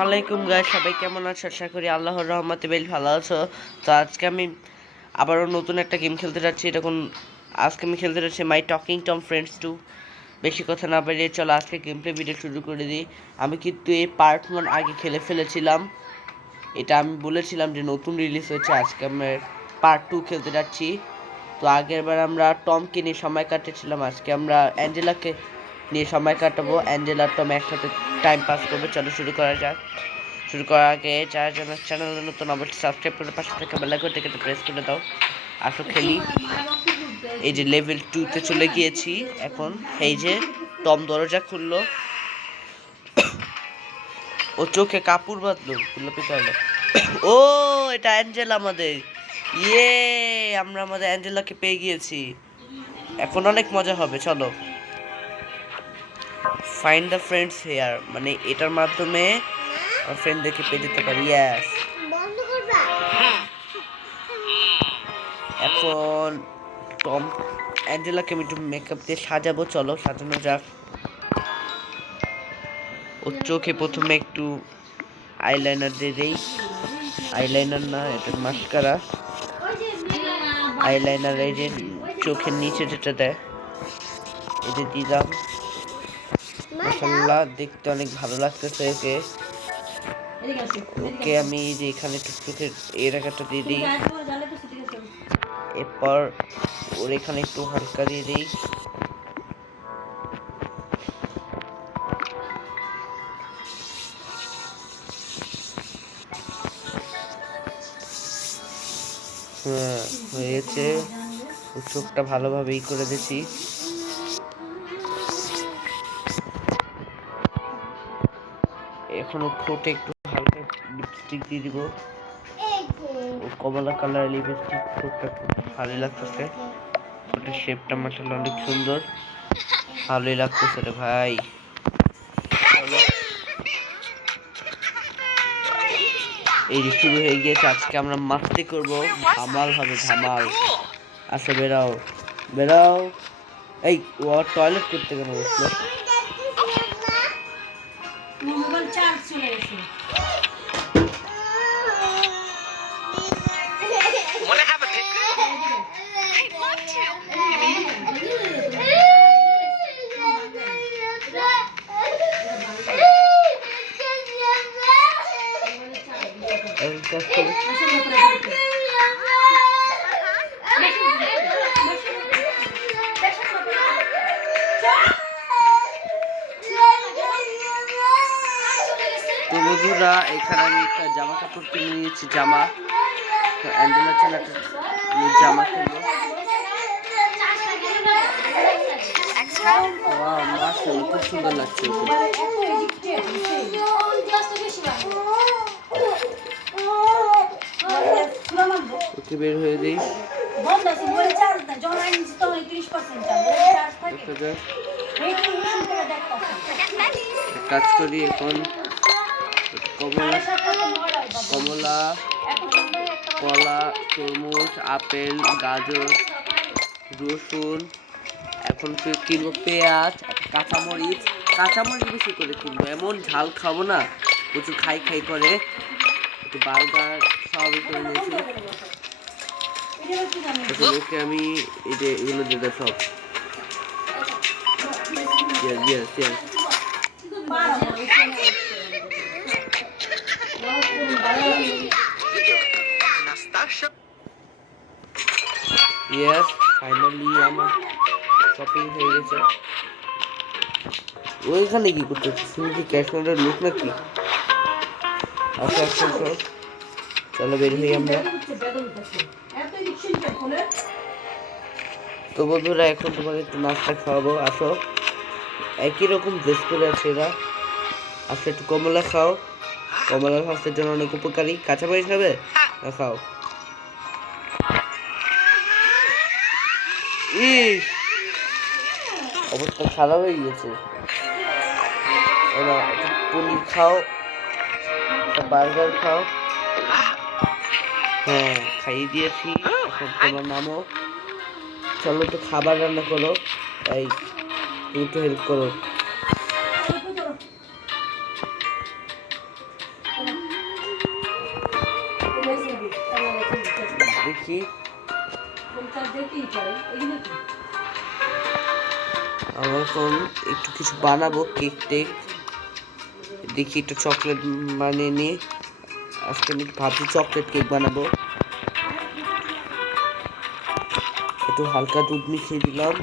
আসসালামু আলাইকুম গাইস, সবাই কেমন আছো? আশা করি আল্লাহর রহমতে বেশ ভালো আছো। তো আজকে আমি আবারও নতুন একটা গেম খেলতে যাচ্ছি। আজকে আমি খেলতে যাচ্ছি মাই টকিং টম ফ্রেন্ডস 2। বেশি কথা না বাড়িয়ে চলো আজকে গেম প্লে ভিডিও শুরু করে দিই। আমি কিন্তু এই পার্ট 1 আগে খেলে ফেলেছিলাম। এটা আমি বলেছিলাম যে নতুন রিলিজ হয়েছে, আজকে আমরা পার্ট 2 খেলতে যাচ্ছি। তো আগের বার আমরা টমকে নিয়ে সময় কাটিয়েছিলাম, আজকে আমরা অ্যাঞ্জেলাকে নিয়ে সময় কাটাবো। অ্যাঞ্জেলা টম একসাথে টাইম পাস করবে। চলো শুরু করা যাক। শুরু করার আগে যারা যেন চ্যানেলে নতুন অবশ্যই সাবস্ক্রাইব করে পাশে থেকে বেল আইকনটাকে প্রেস করে দাও। আসো খেলি। এই যে লেভেল 2 তে চলে গিয়েছি এখন। এই যে টম দরজা খুললো, ও চোখে কাপড় বাঁধলো গোলাপি কারণে। ও এটা অ্যাঞ্জেলা আমাদের। ইয়ে, আমরা আমাদের অ্যাঞ্জেলাকে পেয়ে গিয়েছি। এখন অনেক মজা হবে। চলো ফাইন্ড দ্য ফ্রেন্ডস হেয়ার, মানে এটার মাধ্যমে ফ্রেন্ডদেরকে পেয়ে যেতে পারি। ইয়াস, এখন টম অ্যাঞ্জেলাকে আমি একটু মেকআপ দিয়ে সাজাবো। চলো সাজানো যাক। ওর চোখে প্রথমে একটু আইলাইনার দিয়ে দেই। আইলাইনার না, এটা মাস্কারা। আইলাইনার এই যে চোখের নিচে যেটা দেয়, এটা দিলাম। মাশাআল্লাহ, দেখতে অনেক ভালো লাগতেছে ওকে। ওকে আমি এই যে এখানে একটু চোখের এর একটা দিয়ে দিই। এরপর ওর এখানে একটু হালকা দিয়ে দিই। হ্যাঁ, হয়েছে। চোখটা ভালোভাবেই করে দিয়েছি। এখন ঠোঁটে একটু হালকা লিপস্টিক দিয়ে দিব। ও কমলা কালার লিপস্টিক, ঠোঁটটা ভালোই লাগতেছে। ঠোঁটের শেপটা মাশাআল্লাহ অনেক সুন্দর, ভালোই লাগতেছে রে ভাই। এই যে শুরু হয়ে গিয়েছে, আজকে আমরা মাস্তি করবো, ধামাল হবে ধামাল। আচ্ছা বেরাও বেরাও। এই ও টয়লেট করতে কেন বসলো? তো বন্ধুরা, এখানে আমি একটা জামা কাপড় কিনে নিয়েছি, জামা। অ্যাঞ্জেলার জন্য একটা জামা কিনবো। মাশাআল্লাহ, খুব সুন্দর লাগছে। ওকে বের হয়ে দিই। কাজ করি এখন। কমলা, কলা, তরমুজ, আপেল, গাজর, রসুন, এখন কিনবো পেঁয়াজ, কাঁচামরিচ। কাঁচামরিচ বেশি করে কিনবো, এমন ঝাল খাবো না, প্রচুর খাই খাই করে। একটু বার্গার স্বাভাবিক করে নিয়েছি। ওকে আমি এই যে এগুলো দিয়ে দেবো সব। ইয়েস, ফাইনালি আমার শপিং হয়ে গেছে। ওইখানে কি করতেছে? তুমি কি ক্যাশ কাউন্টার লোক নাকি? আচ্ছা আচ্ছা, চলো বের হই আমরা। তো বন্ধুরা, এখন তোমাকে একটু নাস্তা খাওয়াবো। আসো, একই রকম ড্রেস করে আছে এরা। আসলে একটু কমলা খাও, কমলা স্বাস্থ্যের জন্য অনেক উপকারী। কাঁচামরিচ খাবে না? খাও। ইস, অবস্থা খারাপ হয়ে গেছে। এরা পনির খাও, বার্গার খাও। হ্যাঁ, খাইয়ে দিয়েছি। এখন তোমার নামও। চলো তো খাবার রান্না করো, তাই তুমি একটু হেল্প করো। দেখি আমার এখন একটু কিছু বানাবো, কেক টেক। দেখি একটু চকলেট বানিয়ে নিই। আজকে আমি ভাবছি চকলেট কেক বানাবো। একটু হালকা দুধ মিশিয়ে দিলাম।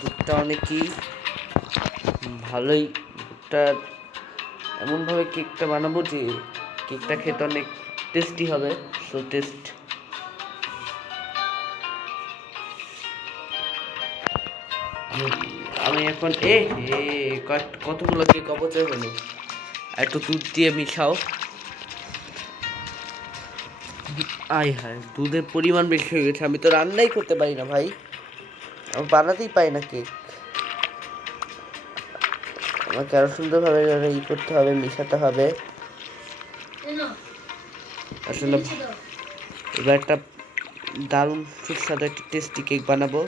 দুধটা অনেকই ভালোই, দুধটা এমনভাবে কেকটা বানাবো যে কেকটা খেতে অনেক টেস্টি হবে। So test. আমি এখন কতগুলো কেক অপচয় হলো। একটু দুধ দিয়ে মিশাও। আয় হায়, দুধের পরিমাণ বেশি হয়ে গেছে। আমি তো রান্নাই করতে পারি না ভাই, আমি বানাতেই পারি না কেক। আমাকে আরো সুন্দরভাবে করতে হবে, মিশাতে হবে। আসলে এবার একটা দারুণ সুস্বাদু একটা টেস্টি কেক বানাবো।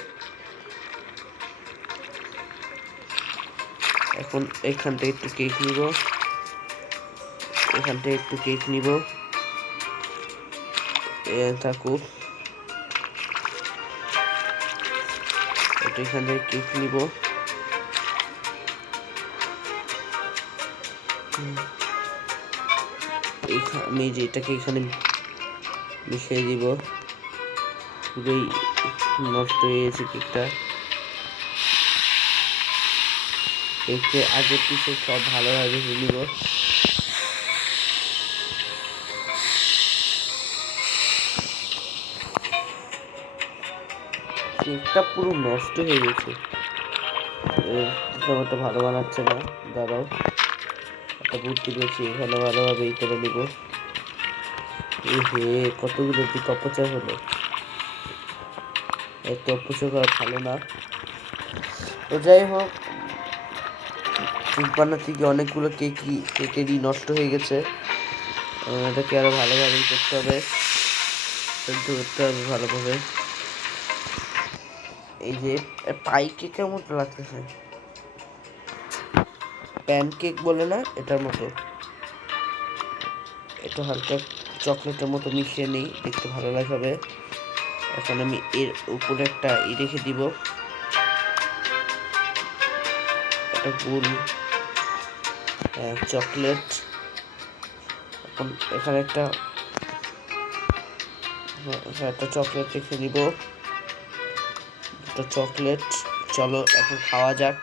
এখন এখান থেকে একটু কেক নিব, এখান থেকে একটু কেক নিব, থাকুক। এখান থেকে কেক নিব, আমি যেটাকে এখানে মিশিয়ে দিব। পুরোই নষ্ট হয়ে গেছে কেকটা। কেককে আগে পিছিয়ে সব ভালোভাবে নিব। কেকটা পুরো নষ্ট হয়ে গেছে, টমেটো ভালো বানাচ্ছে না। দাঁড়াও, একটা বুদ্ধি পেয়েছি, এখানে ভালোভাবে এই করে নিব। কতগুলো দিক অপচয় হলো, এত অপচয় করা ভালো না। তো যাই হোক, কেক বানাতে গিয়ে অনেকগুলো কেকেরই নষ্ট হয়ে গেছে। এটাকে আরো ভালোভাবে করতে হবে, করতে হবে ভালোভাবে। এই যে পাই কেকের মতো লাগতেছে, প্যানকেক বলে না, এটার মতো। একটু হালকা চকলেটের মতো মিশিয়ে নিই, দেখতে ভালো লাগবে। এখন আমি এর উপরে একটা রেখে দিব, একটা গোল চকলেট। এখন এখানে একটা চকলেট রেখে দিব, দুটো চকলেট। চলো এখন খাওয়া যাক।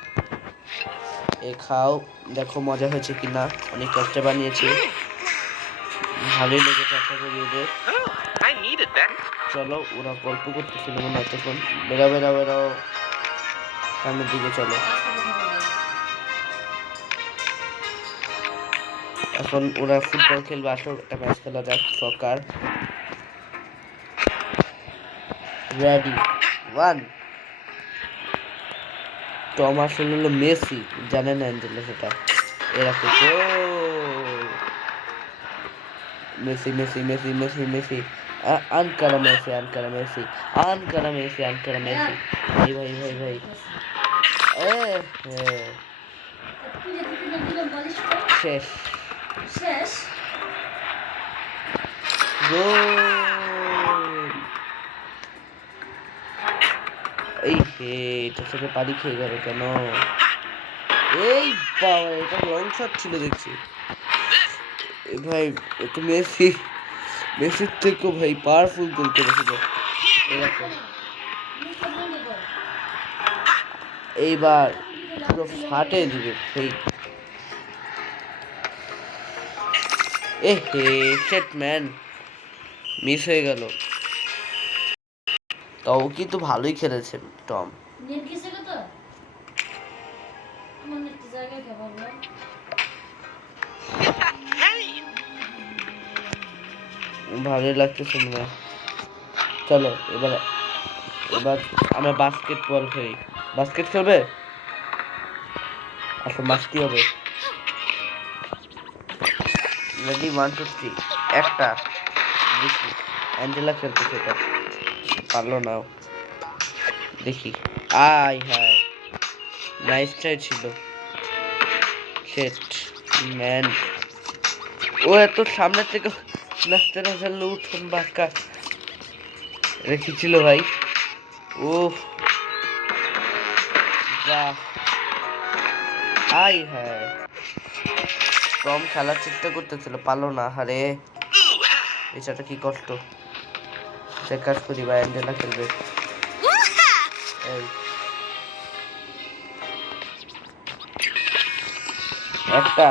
খাও, দেখো মজা হয়েছে কিনা। অনেক কষ্টে বানিয়েছি, ভালোই লেগেছে আশা করি ওদের। চলো, ওরা গল্প করতেছিল মনে হয় তখন। বেরাও সামনের দিকে চলো। এখন ওরা ফুটবল খেলবে, আসো একটা ম্যাচ খেলা যাক। সকার রেডি, 1। টম আসলে হলো মেসি, জানে না অ্যাঞ্জেলো সেটা। এরকম Messi Messi Messi Messi Messi আনকারা মেসি আনকারা মেসি আনকারা মেসি আনকারা মেসি। ভাই ভাই ভাই ভাই, শেষ শেষ এটার সাথে পানি খেয়ে গেল কেন? এই বাবা, এটা লং শট ছিল দেখছি ভাই। তো মেসির থেকেও ভাই পাওয়ারফুল গোল করেছিল। এরকম এইবার পুরো ফাটে দিবে ভাই। শিট ম্যান, মিস হয়ে গেল। তাও কিন্তু ভালোই খেলেছে টম। ভালোই লাগতেছে না। চলো এবার আমরা বাস্কেটবল খেলি। বাস্কেট খেলবে? আচ্ছা, মাস্তি হবে। রেডি, 1 2 3। একটা দেখি অ্যাঞ্জেলা খেলতেছে, এটা পারলো না। দেখি, আয় হায়, নাইস ট্রাই ছিল। শেট ম্যান, ও এত সামনে থেকে নাচতে না জানলে উঠুন বাঁকা। এটা কি ছিল ভাই? ও বাহ, আই হ্যাঁ, টম খেলার চেষ্টা করতেছিল, পারলো না। আরে এছাড়া কি কষ্ট। কাজ করি বা অ্যাঞ্জেলা খেলবে। এই একটা,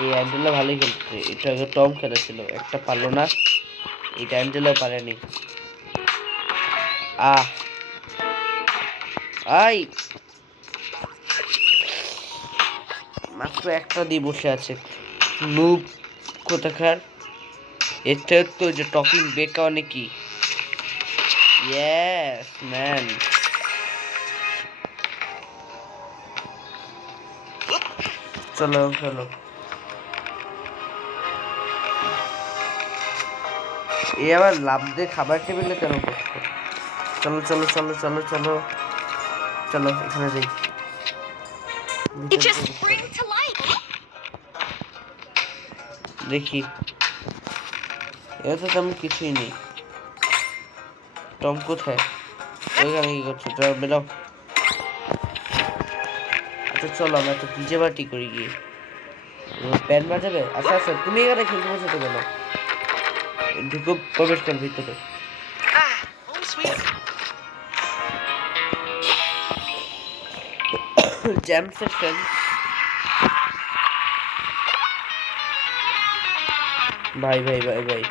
এই অ্যাঞ্জেলা ভালোই খেলছে। এটা আগে টম খেলেছিল, একটা পারলো না। এটা অ্যাঞ্জেলাও পারেনি। আহ আই মাত্র একটা দিয়ে বসে আছে, নুব কোথাকার। এটা তো যে টকিং বেকা অনেকই। Yes man. চলো চলো, এ আবার লাভ দিয়ে খাবার টেবিলে কেন বসছো? চলো চলো চলো চলো চলো চলো, এখানে যাই। দেখি, এটা তো তেমন কিছুই নেই। টম কোথায়? ওইখানে কি করছো? চলো বেরো। আচ্ছা চলো, আমরা একটা ডিজে পার্টি করি গিয়ে। প্যান বাজাবে? আচ্ছা আচ্ছা, তুমি এখানে খেলতে বসে তো কেন? ঢুকো, প্রবেশ কর ভিতরে। Jam section. ভাই ভাই ভাই ভাই,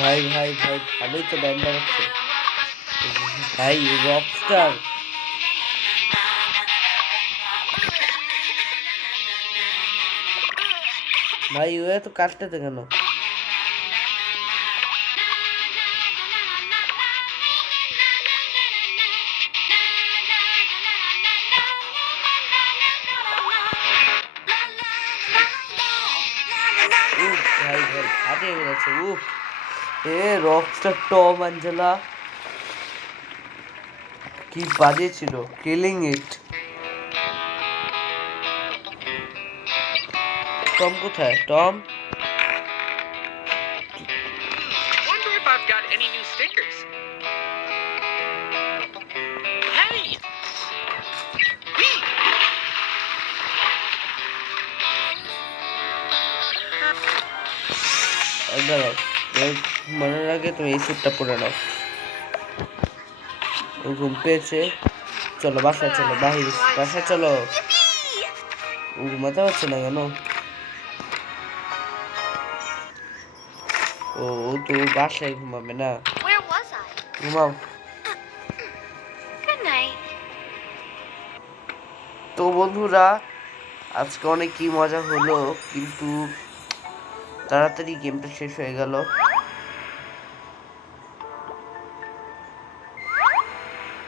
ভাই ভাই ভাই, ভালোই তো ব্যান্ড বাজাচ্ছে ভাই, রকস্টার। ভাই ও তো কাটতেছে কেন? ভাই ভাই হারিয়ে গেছে। এ রকস্টার টম অ্যাঞ্জেলা কি বাজে ছিল, কিলিং ইট। টম কোথায়? Tom Wonder if I've got any new stickers. Hey! দাঁড়াও, মনের আগে তুমি এই স্যুটটা পরে নাও। ও ঘুম পেয়েছে। চলো বাসায় চলো, বাসায় চলো। ও ঘুমাতে পারছে না কেন? ও তো বাসায় ঘুমাবে না। ঘুমাও। তো বন্ধুরা, আজকে অনেক কি মজা হলো, কিন্তু তাড়াতাড়ি গেমটা শেষ হয়ে গেল।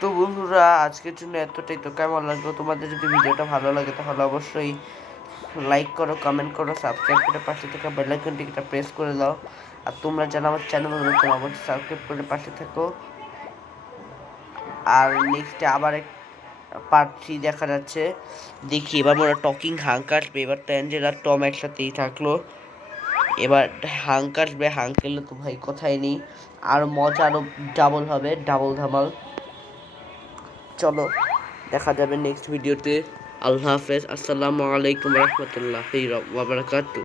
তো বন্ধুরা, আজকের জন্য এতটাই। তো কেমন লাগলো তোমাদের? যদি ভিডিওটা ভালো লাগে তাহলে অবশ্যই লাইক করো, কমেন্ট করো, সাবস্ক্রাইব করে পাশে থাকা বেল আইকনটিটা প্রেস করে দাও। আর তোমরা যারা আমার চ্যানেল নতুন অবশ্যই সাবস্ক্রাইব করে পাশে থাকো। আর নেক্সটে আবার এক পার্ট 3 দেখা যাচ্ছে। দেখি এবার মনে টকিং হাঙ্ক আসবে। এবার তো অ্যাঞ্জেল আর টম একসাথেই থাকলো, এবার হাঙ্ক আসবে। হাঙ্ক এলে তো ভাই কথাই নেই, আর মজা আরো ডাবল হবে, ডাবল ধামাল। চলো দেখা যাবে নেক্সট ভিডিওতে। আল্লাহ হাফেজ, আসসালামু আলাইকুম রহমতুল্লাহি ওয়া বারাকাতুহু।